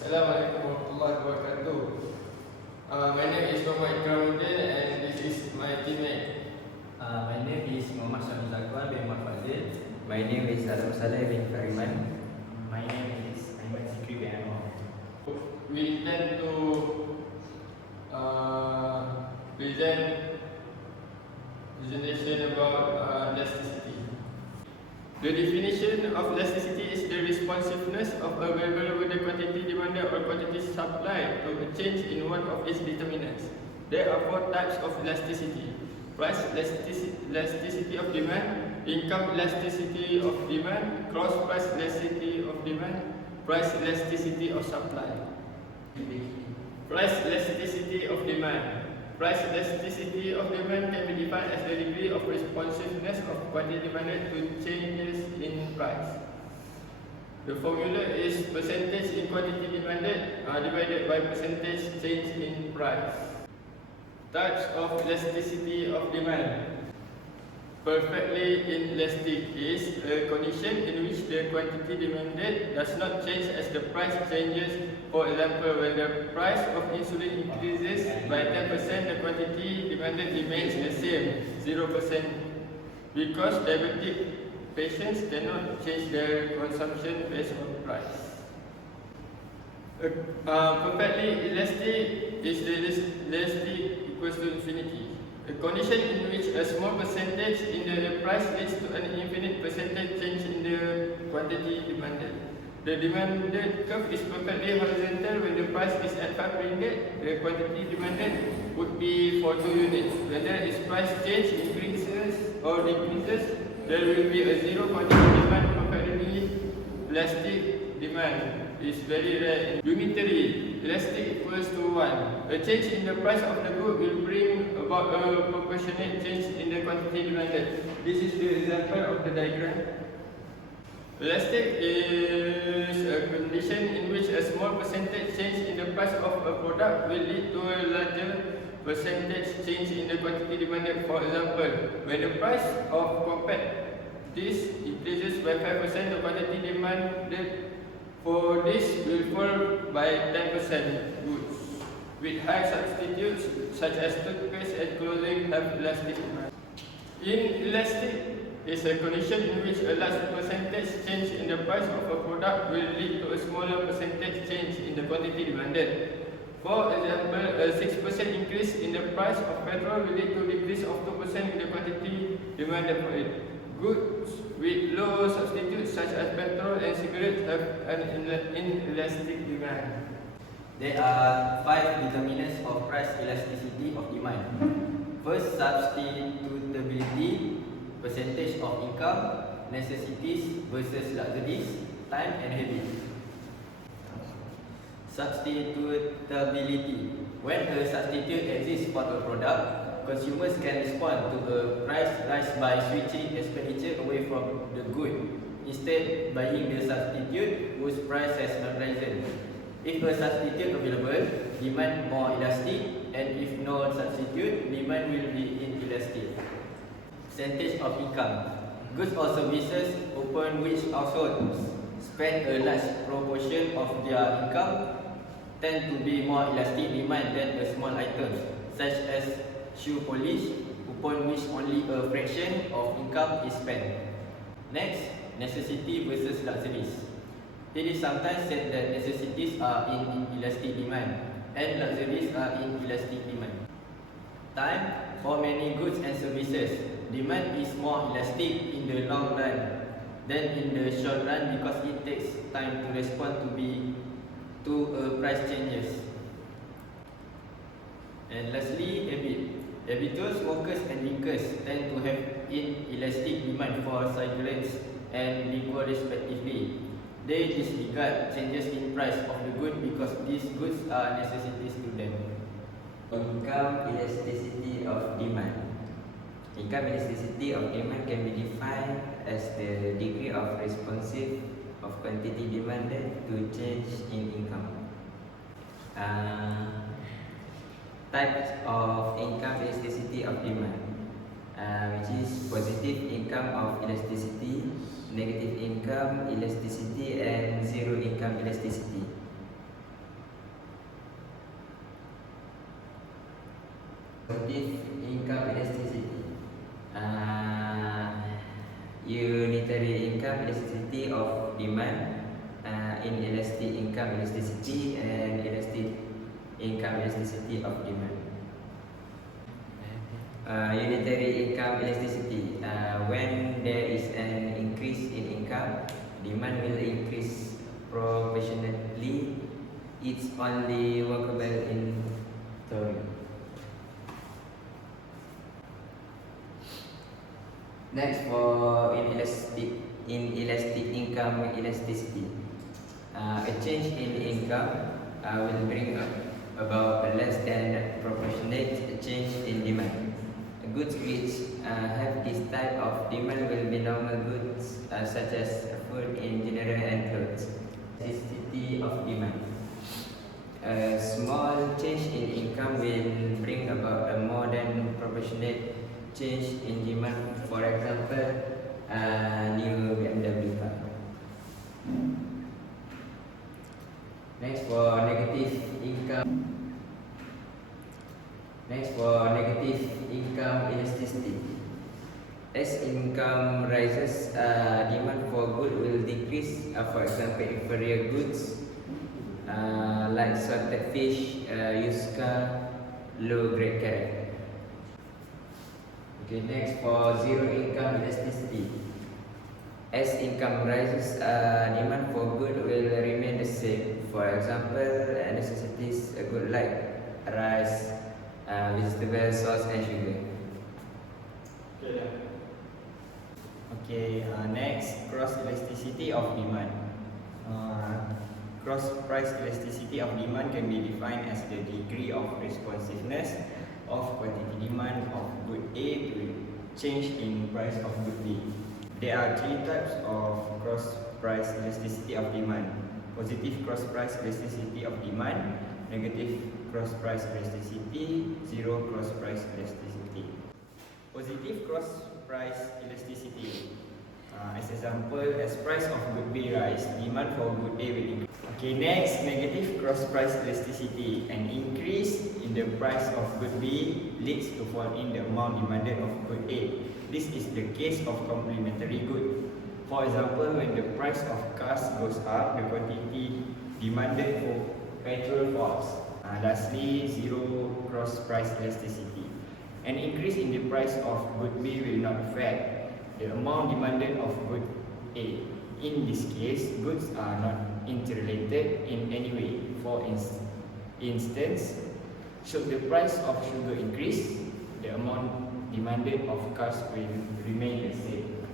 Assalamualaikum warahmatullahi wabarakatuh. My name is Muhammad Ikramuddin and this is my teammate. My name is Muhammad Syamil Zakwan bin Muhammad Fazil. My name is Salam Saleh bin Fariman. My name is Ahmad Zikri bin Anwar. We intend to present presentation about elasticity. The definition of elasticity is the responsiveness of a variable with the quantity demanded or quantity supplied to a change in one of its determinants. There are four types of elasticity: price elasticity of demand, income elasticity of demand, cross price elasticity of demand, price elasticity of supply. Price elasticity of demand. Price elasticity of demand can be defined as the degree of responsiveness of quantity demanded to changes in price. The formula is percentage in quantity demanded divided by percentage change in price. Types of elasticity of demand. Perfectly inelastic is a condition in which the quantity demanded does not change as the price changes. For example, when the price of insulin increases by 10%, the quantity demanded remains the same, 0%, because diabetic patients cannot change their consumption based on price. Perfectly elastic is the elastic equals to infinity. A condition in which a small percentage in the price leads to an infinite percentage change in the quantity demanded. The demanded curve is perfectly horizontal. When the price is at 5 ringgit, the quantity demanded would be for 2 units. When there is price change increases or decreases, there will be a zero quantity demand. Perfectly elastic demand is very rare. Unitary elastic equals to 1. A change in the price of the good will bring about a proportionate change in the quantity demanded. This is the example of the diagram. Elastic is a condition in which a small percentage change in the price of a product will lead to a larger percentage change in the quantity demanded. For example, when the price of compact disc increases by 5%, the quantity demanded for this will fall by 10%. Goods with high substitutes such as toothpaste and clothing have elastic demand. Inelastic is a condition in which a large percentage change in the price of a product will lead to a smaller percentage change in the quantity demanded. For example, a 6% increase in the price of petrol will lead to a decrease of 2% in the quantity demanded for it. Goods with low substitutes such as petrol and cigarettes have an inelastic demand. There are 5 determinants of price elasticity of demand. First, substitutability, percentage of income, necessities versus luxuries, time and habit. Substitutability. When a substitute exists for a product, consumers can respond to a price rise by switching expenditure away from the good, instead buying the substitute whose price has not risen. If a substitute available, demand more elastic, and if no substitute, demand will be inelastic. Percentage of income. Goods or services upon which households spend a large proportion of their income tend to be more elastic demand than a small items, such as shoe polish, upon which only a fraction of income is spent. Next, necessity versus luxuries. It is sometimes said that necessities are in inelastic demand and luxuries are in elastic demand. Time. For many goods and services, demand is more elastic in the long run than in the short run because it takes time to respond to price changes. And lastly, habit. Habitual smokers and drinkers tend to have inelastic demand for cigarettes and liquor respectively. They disregard changes in price of the good because these goods are necessities to them. Income elasticity of demand. Income elasticity of demand can be defined as the degree of responsive of quantity demanded to change in income. Types of income elasticity of demand, which is positive income of elasticity, negative income elasticity, and zero income elasticity. Positive income elasticity. Unitary income elasticity of demand, inelastic income elasticity, and elastic income elasticity of demand. Unitary income elasticity. When there is an increase in income, demand will increase proportionately. It's only workable in theory. Next, for inelastic income elasticity. A change in income will bring about a less than proportionate change in demand. Goods which have this type of demand will be normal goods such as food in general and clothes. Elasticity of demand. A small change in income will bring about a more than proportionate change in demand. For example, new BMW car. Next, for negative income. Next, for negative income elasticity. As income rises, demand for goods will decrease. For example, inferior goods like salted fish, used car, low grade carrot. Okay, next, for zero income elasticity. As income rises, demand for goods will remain the same. For example, necessities a good like rice, vegetables, sauce, and sugar. Okay, next, cross elasticity of demand. Cross price elasticity of demand can be defined as the degree of responsiveness of quantity demand of good A to change in price of good B. There are three types of cross price elasticity of demand: positive cross price elasticity of demand, negative cross price elasticity, zero cross price elasticity. Positive cross price elasticity. As example, as price of good B rise, demand for good A will increase. Okay, next, negative cross price elasticity. An increase in the price of good B leads to fall in the amount demanded of good A. This is the case of complementary good. For example, when the price of cars goes up, the quantity demanded for petrol falls. Lastly, zero cross price elasticity. An increase in the price of good B will not affect the amount demanded of good A. In this case, goods are not interrelated in any way. For instance, should the price of sugar increase, the amount demanded of cars will remain the same.